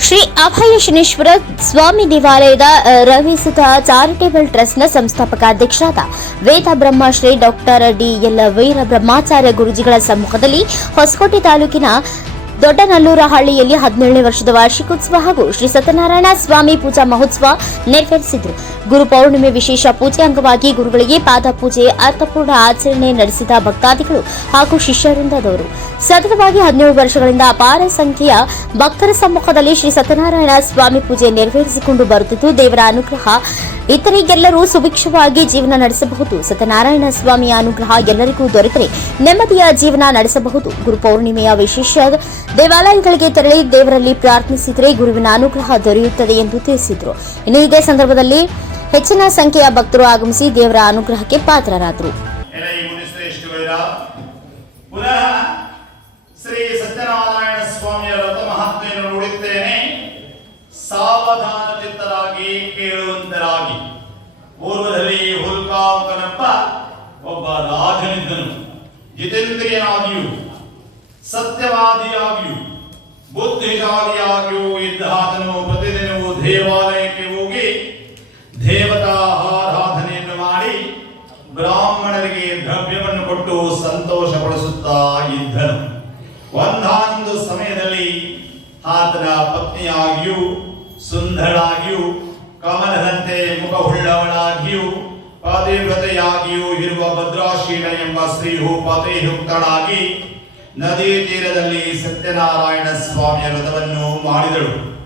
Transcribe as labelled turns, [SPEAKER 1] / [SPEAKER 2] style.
[SPEAKER 1] ಶ್ರೀ ಅಭಯ ಶನೇಶ್ವರ ಸ್ವಾಮಿ ದೇವಾಲಯದ ರವಿಸುತ ಚಾರಿಟೇಬಲ್ ಟ್ರಸ್ಟ್ನ ಸಂಸ್ಥಾಪಕ ಅಧ್ಯಕ್ಷರಾದ Veda Brahmashri doctor D L Veera Brahmacharya ಗುರುಜಿಗಳ ಸಮ್ಮುಖದಲ್ಲಿ ಹೊಸಕೋಟೆ ತಾಲೂಕಿನ ದೊಡ್ಡನಲ್ಲೂರಹಳ್ಳಿಯಲ್ಲಿ ಹದಿನೇಳನೇ ವರ್ಷದ ವಾರ್ಷಿಕೋತ್ಸವ ಹಾಗೂ ಶ್ರೀ ಸತ್ಯನಾರಾಯಣ ಸ್ವಾಮಿ ಪೂಜಾ ಮಹೋತ್ಸವ ನೆರವೇರಿಸಿದರು. ಗುರು ಪೌರ್ಣಿಮೆ ವಿಶೇಷ ಪೂಜೆ ಅಂಗವಾಗಿ ಗುರುಗಳಿಗೆ ಪಾದ ಪೂಜೆ, ಅರ್ಥಪೂರ್ಣ ಆಚರಣೆ ನಡೆಸಿದ ಭಕ್ತಾದಿಗಳು ಹಾಗೂ ಶಿಷ್ಯರಿಂದದವರು. ಸತತವಾಗಿ ಹದಿನೇಳು ವರ್ಷಗಳಿಂದ ಅಪಾರ ಸಂಖ್ಯೆಯ ಭಕ್ತರ ಸಮ್ಮುಖದಲ್ಲಿ ಶ್ರೀ ಸತ್ಯನಾರಾಯಣ ಸ್ವಾಮಿ ಪೂಜೆ ನೆರವೇರಿಸಿಕೊಂಡು ಬರುತ್ತಿದ್ದು, ದೇವರ ಅನುಗ್ರಹ ಇತರಿಗೆಲ್ಲರೂ ಸುಭಿಕ್ಷವಾಗಿ ಜೀವನ ನಡೆಸಬಹುದು. ಸತ್ಯನಾರಾಯಣ ಸ್ವಾಮಿಯ ಅನುಗ್ರಹ ಎಲ್ಲರಿಗೂ ದೊರೆತರೆ ನೆಮ್ಮದಿಯ ಜೀವನ ನಡೆಸಬಹುದು. ಗುರು ಪೌರ್ಣಿಮೆಯ ವಿಶೇಷ ದೇವಾಲಯಗಳಿಗೆ ತೆರಳಿ ದೇವರಲ್ಲಿ ಪ್ರಾರ್ಥಿಸಿದರೆ ಗುರುವಿನ ಅನುಗ್ರಹ ದೊರೆಯುತ್ತದೆ ಎಂದು ತಿಳಿಸಿದರು. ಇನ್ನು ಇದೇ ಸಂದರ್ಭದಲ್ಲಿ ಹೆಚ್ಚಿನ ಸಂಖ್ಯೆಯ ಭಕ್ತರು ಆಗಮಿಸಿ ದೇವರ ಅನುಗ್ರಹಕ್ಕೆ ಪಾತ್ರರಾದರು.
[SPEAKER 2] ಎಲೈ ಮುನಿಶ್ರೇಷ್ಠವೈರ ಪುನಃ ಶ್ರೀ ಸತ್ಯನಾರಾಯಣ ಸ್ವಾಮಿಯ ವ್ರತ ಮಹಾತ್ಮೆಯನ್ನು ನುಡಿಯುತ್ತೇನೆ ಸಾವಧಾನ ಚಿತ್ತರಾಗಿ ಕೇಳುವಂತರಾಗಿ. ಪೂರ್ವದಲ್ಲಿ ಒಬ್ಬ ರಾಜನಿದ್ದನು. ಜಿತೇಂದ್ರಿಯನಾಗಿಯೂ ಸತ್ಯವಾದಿಯಾಗಿಯೂ, ಬುದ್ಧಿಶಾಲಿಯಾಗಿಯೂ ಇದ್ದ ಆತನು ಪ್ರತಿದಿನವೂ ದೇವಾಲಯಕ್ಕೆ ಹೋಗಿ ದೇವತಾ ಆರಾಧನೆಯನ್ನು ಮಾಡಿ ಬ್ರಾಹ್ಮಣರಿಗೆ ದ್ರವ್ಯವನ್ನು ಕೊಟ್ಟು ಸಂತೋಷಪಡಿಸುತ್ತಾ ಇದ್ದನು. ಒಂದಾನೊಂದು ಸಮಯದಲ್ಲಿ ಆತನ ಪತ್ನಿಯಾಗಿಯೂ, ಸುಂದರಳಾಗಿಯೂ, ಕಮಲದಂತೆ ಮುಖವುಳ್ಳವಳಾಗಿಯೂ, ಪತಿವ್ರತೆಯಾಗಿಯೂ ಇರುವ ಭದ್ರಾಶೀಲ ಎಂಬ ಸ್ತ್ರೀಯು ಪತಿಯುಕ್ತಳಾಗಿ ನದಿ ತೀರದಲ್ಲಿ ಸತ್ಯನಾರಾಯಣ ಸ್ವಾಮಿಯ ರಥವನ್ನು ಮಾಡಿದಳು.